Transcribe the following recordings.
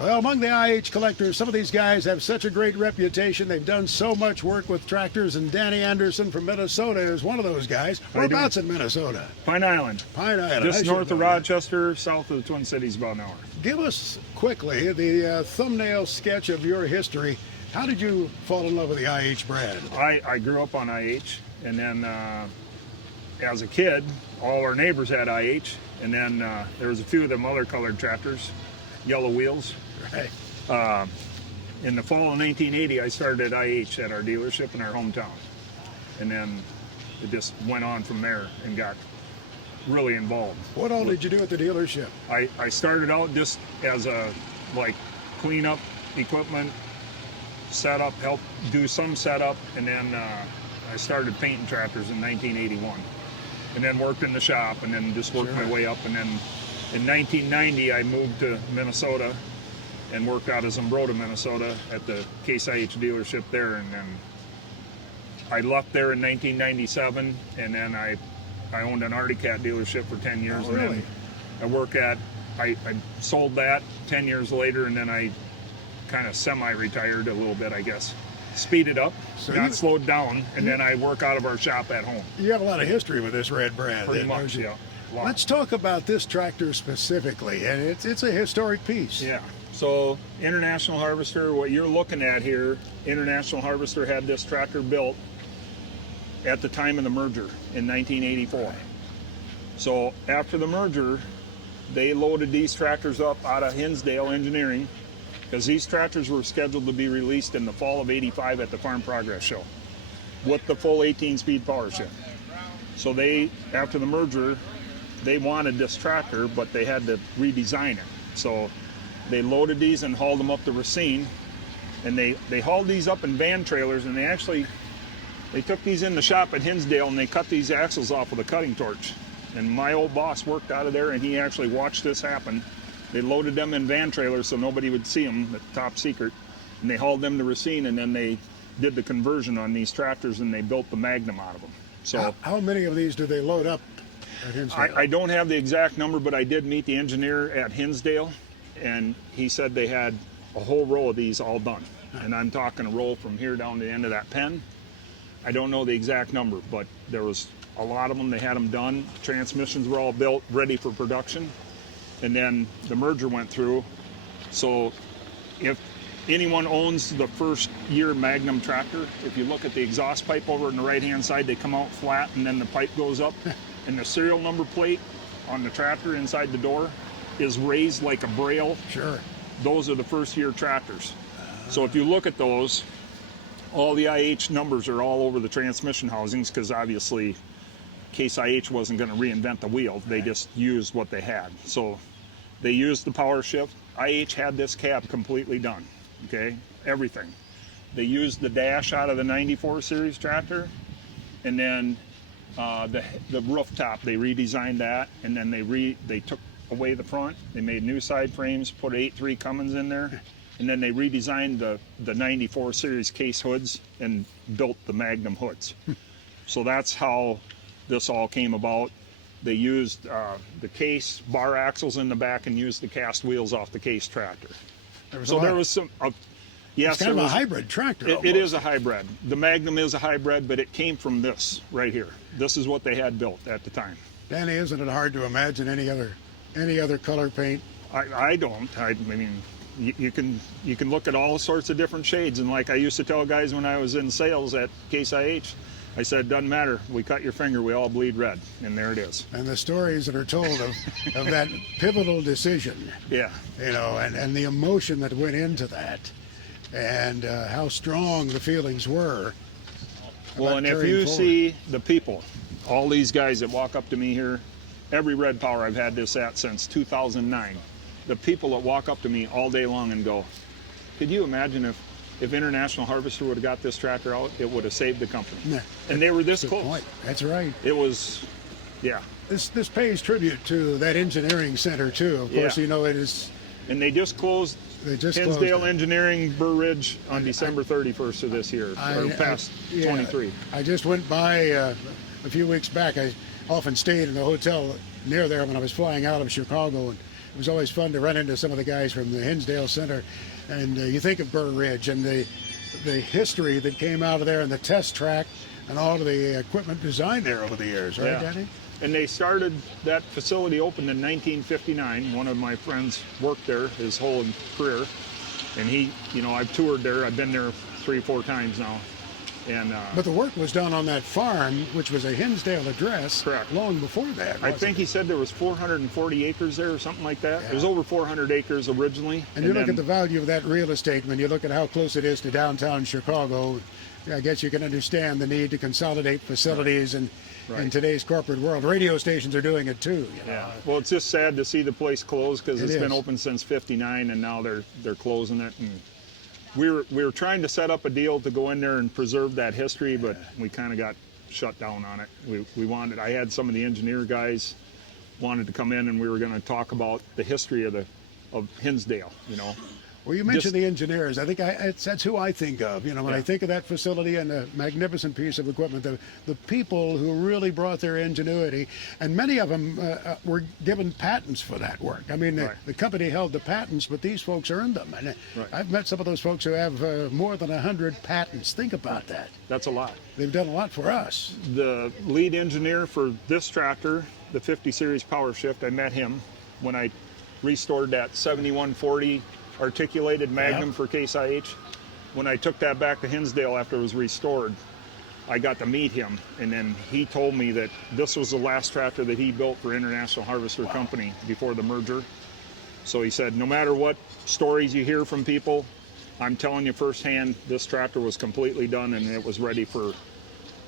Well, among the IH collectors, some of these guys have such a great reputation. They've done so much work with tractors, and Danny Anderson from Minnesota is one of those guys. Whereabouts in Minnesota? Pine Island. Pine Island. Just north of Rochester, south of the Twin Cities, about an hour. Give us quickly the thumbnail sketch of your history. How did you fall in love with the IH brand? I grew up on IH, and then as a kid, all our neighbors had IH, and then there was a few of them other colored tractors, yellow wheels. Right. In the fall of 1980, I started at IH at our dealership in our hometown, and then it just went on from there and got really involved. What all did you do at the dealership? I started out just as a clean up equipment, setup, help do some setup, and then I started painting tractors in 1981, and then worked in the shop, and then just worked my way up, and then in 1990 I moved to Minnesota and worked out of Zumbrota, Minnesota at the Case IH dealership there, and then I left there in 1997, and then I owned an RPRU dealership for 10 years. Oh, really? And then I sold that 10 years later, and then I kind of semi-retired a little bit, I guess. Speeded up, so slowed down, and then I work out of our shop at home. You have a lot of history with this red brand. Pretty much, yeah. Let's talk about this tractor specifically, and it's a historic piece. Yeah. So International Harvester, what you're looking at here, International Harvester had this tractor built at the time of the merger in 1984. So after the merger, they loaded these tractors up out of Hinsdale Engineering, because these tractors were scheduled to be released in the fall of '85 at the Farm Progress Show with the full 18-speed power shift. So after the merger, they wanted this tractor, but they had to redesign it. So they loaded these and hauled them up to Racine, and they hauled these up in van trailers, and they took these in the shop at Hinsdale, and they cut these axles off with a cutting torch. And my old boss worked out of there, and he actually watched this happen. They loaded them in van trailers so nobody would see them, top secret, and they hauled them to Racine, and then they did the conversion on these tractors, and they built the Magnum out of them. So how many of these do they load up at Hinsdale? I don't have the exact number, but I did meet the engineer at Hinsdale, and he said they had a whole row of these all done. And I'm talking a row from here down to the end of that pen. I don't know the exact number, but there was a lot of them. They had them done. Transmissions were all built, ready for production. And then the merger went through. So if anyone owns the first year Magnum tractor, if you look at the exhaust pipe over on the right-hand side, they come out flat, and then the pipe goes up. And the serial number plate on the tractor inside the door is raised like a braille. Sure. Those are the first year tractors. So if you look at those, all the IH numbers are all over the transmission housings, because obviously Case IH wasn't going to reinvent the wheel. They just used what they had. So they used the power shift. IH had this cab completely done, okay? Everything. They used the dash out of the 94 series tractor, and then the rooftop, they redesigned that, and then they took away the front. They made new side frames, put 8.3 Cummins in there, and then they redesigned the 94 series case hoods and built the Magnum hoods. So that's how this all came about. They used the case bar axles in the back and used the cast wheels off the case tractor. There was some. Yes, it's kind of a hybrid tractor. It is a hybrid. The Magnum is a hybrid, but it came from this right here. This is what they had built at the time. Danny, isn't it hard to imagine any other color paint? I don't. I mean, you can look at all sorts of different shades, and like I used to tell guys when I was in sales at Case IH, I said, doesn't matter. We cut your finger, we all bleed red, and there it is. And the stories that are told of that pivotal decision. Yeah. You know, and the emotion that went into that, and how strong the feelings were. Well, and if you see the people, all these guys that walk up to me here, every Red Power I've had this at since 2009, the people that walk up to me all day long and go, could you imagine if International Harvester would have got this tractor out, it would have saved the company. Yeah, and they were this close. Point. That's right. It was, yeah. This pays tribute to that engineering center too. Of course, you know, it is. And they just closed Hinsdale Engineering Burr Ridge on December 31st of this year, or past 23. I just went by a few weeks back. I often stayed in a hotel near there when I was flying out of Chicago, and it was always fun to run into some of the guys from the Hinsdale Center. And you think of Burr Ridge and the history that came out of there and the test track and all of the equipment designed there over the years, right, Danny? And they started, that facility opened in 1959. One of my friends worked there his whole career. And he, you know, I've toured there. I've been there 3 or 4 times now. And but the work was done on that farm, which was a Hinsdale address. Correct. Long before that. I think he said there was 440 acres there or something like that. Yeah. It was over 400 acres originally. And you look at the value of that real estate, when you look at how close it is to downtown Chicago, I guess you can understand the need to consolidate facilities and in today's corporate world. Radio stations are doing it too. You know? Yeah. Well, it's just sad to see the place close because it's been is. open since #59 and now they're closing it. And we were trying to set up a deal to go in there and preserve that history, but we kind of got shut down on it. We wanted. I had some of the engineer guys wanted to come in and we were going to talk about the history of Hinsdale. You know. Well, you mentioned the engineers. I think that's who I think of. You know, when I think of that facility and a magnificent piece of equipment, the people who really brought their ingenuity, and many of them were given patents for that work. I mean, the company held the patents, but these folks earned them. And I've met some of those folks who have more than 100 patents. Think about that. That's a lot. They've done a lot for us. The lead engineer for this tractor, the 50 series power shift, I met him when I restored that 7140 articulated Magnum for Case IH. When I took that back to Hinsdale after it was restored, I got to meet him, and then he told me that this was the last tractor that he built for International Harvester Company before the merger. So he said, no matter what stories you hear from people, I'm telling you firsthand, this tractor was completely done and it was ready for,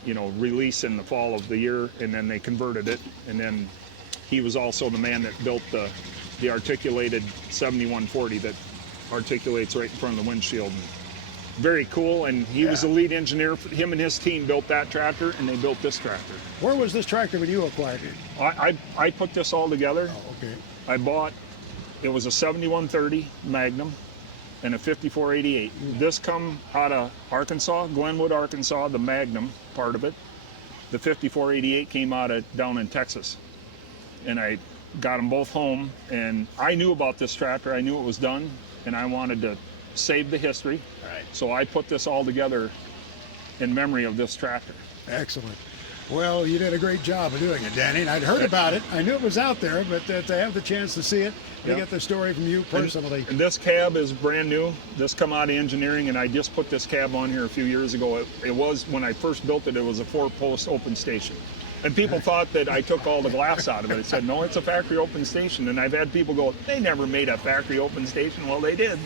you know, release in the fall of the year, and then they converted it. And then he was also the man that built the articulated 7140 that articulates right in front of the windshield. Very cool, and he was the lead engineer. Him and his team built that tractor, and they built this tractor. Where was this tractor when you acquired it? I put this all together. Oh, okay. I bought, it was a 7130 Magnum and a 5488. This come out of Arkansas, Glenwood, Arkansas, the Magnum part of it. The 5488 came out of down in Texas. And I got them both home, and I knew about this tractor. I knew it was done, and I wanted to save the history. Right. So I put this all together in memory of this tractor. Excellent. Well, you did a great job of doing it, Danny. And I'd heard about it. I knew it was out there, but to have the chance to see it, to get the story from you personally. And this cab is brand new. This come out of engineering, and I just put this cab on here a few years ago. It was, when I first built it, it was a 4-post open station. And people thought that I took all the glass out of it. I said, no, it's a factory open station. And I've had people go, they never made a factory open station. Well, they did.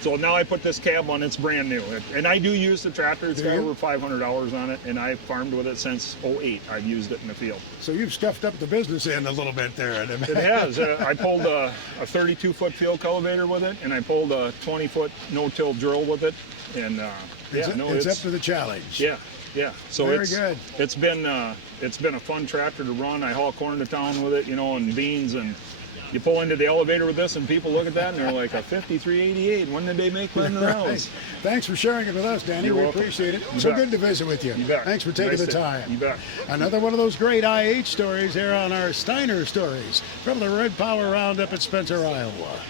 So now I put this cab on, it's brand new. And I do use the tractor. It's got over 500 hours on it, and I've farmed with it since '08. I've used it in the field. So you've stuffed up the business end a little bit there. It has. I pulled a 32-foot field cultivator with it, and I pulled a 20-foot no-till drill with it. And it's up to the challenge. Yeah. Yeah, so Very good. It's been a fun tractor to run. I haul corn to town with it, you know, and beans, and you pull into the elevator with this, and people look at that and they're like, a 5388. When did they make one of those? Thanks for sharing it with us, Danny. We appreciate it. So good to visit with you. You bet. Thanks for taking the time. You bet. Another one of those great IH stories here on our Steiner Stories from the Red Power Roundup at Spencer, Iowa.